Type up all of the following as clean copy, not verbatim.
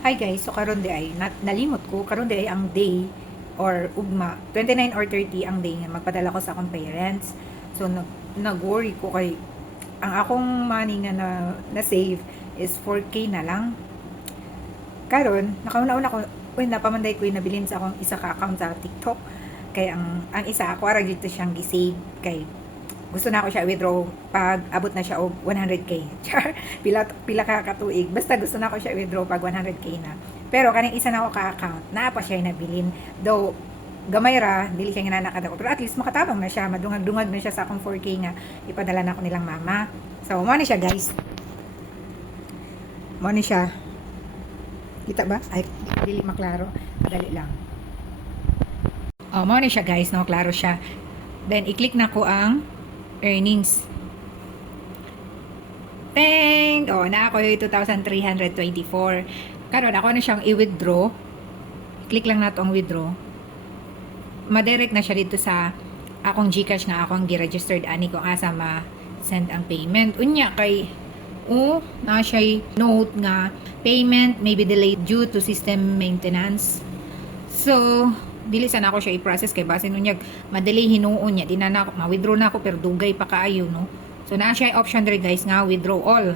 Hi guys, so karon di ay nalimot ko karon di ay ang day or ugma 29 or 30 ang day nga magpadala ko sa akong parents. So nag-worry ko kay ang akong money nga na save is 4k na lang. Karon nakauna-una ko napamanday ko yung nabilin sa akong isa ka account sa TikTok kay ang isa ako ara dito siyang gi-save kay gusto na ako siya withdraw pag abot na siya og 100k. Char, pila ka katuig. Basta gusto na ako siya withdraw pag 100k na. Pero kaning isa na ako ka account, naa pa siya nabilin. Though gamay ra, dili siya ginanakad ako. Pero at least makatabang na siya, madungag-dungag na siya sa akong 4k nga ipadala na ako nilang mama. So, mo ni siya guys. Mo ni siya. Kita ba? Ay, dili maklaro. Dali lang. Oh, mo ni siya guys, no, klaro siya. Then i-click na ko ang earnings. Teng! Oh, na ako yung 2,324. Karon ako na siyang i-withdraw. Click lang nato ang withdraw. Madirect na siya dito sa akong GCash nga akong gi-registered ani kung asa ma-send ang payment. Unya kay na siya note nga payment may be delayed due to system maintenance. So, dili sana ako siya i-process kay base nunyag madelay hinuon niya di na ako ma-withdraw na ako pero dugay pa kaayo no. So naa siya option diri guys nga withdraw all.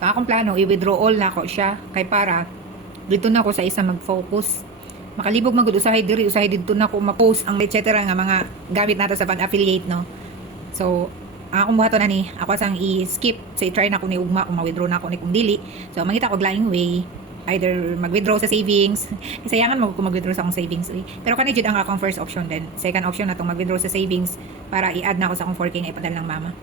So akong plano i-withdraw all na ako siya kay para dito na ako sa isa mag-focus. Makalibog magud usahay diri usahay dito na ako ma-post ang etc nga mga gamit nato sa pag-affiliate no. So akong buhaton na ni ako sang i-skip so i-try na ko ni ugma kung ma-withdraw na ako ni kung dili. So mangita ko laing way either mag-withdraw sa savings. Isayangan mo kung mag-withdraw sa akong savings. Pero kanina jud ang akong first option din. Second option na itong mag-withdraw sa savings para i-add na ako sa akong 4K na ipadala ng mama.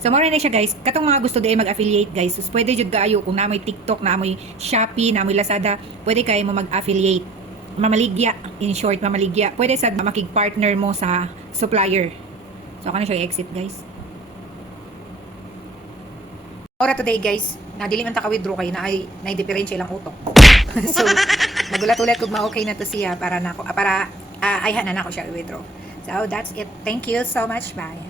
So, muna na siya guys. Katong mga gusto din mag-affiliate guys. So, pwede jud kaayo kung namoy TikTok, namoy Shopee, namoy Lazada, pwede kayo mo mag-affiliate. Mamaligya. In short, mamaligya. Pwede sa makig-partner mo sa supplier. So, kanina siya i-exit guys. Ora today guys, nadili man ta ka withdraw kay na ay differential lang utok. So nagulat-ulat kung ma-okay na to siya para ayhan na nako siya i-withdraw. So that's it. Thank you so much. Bye.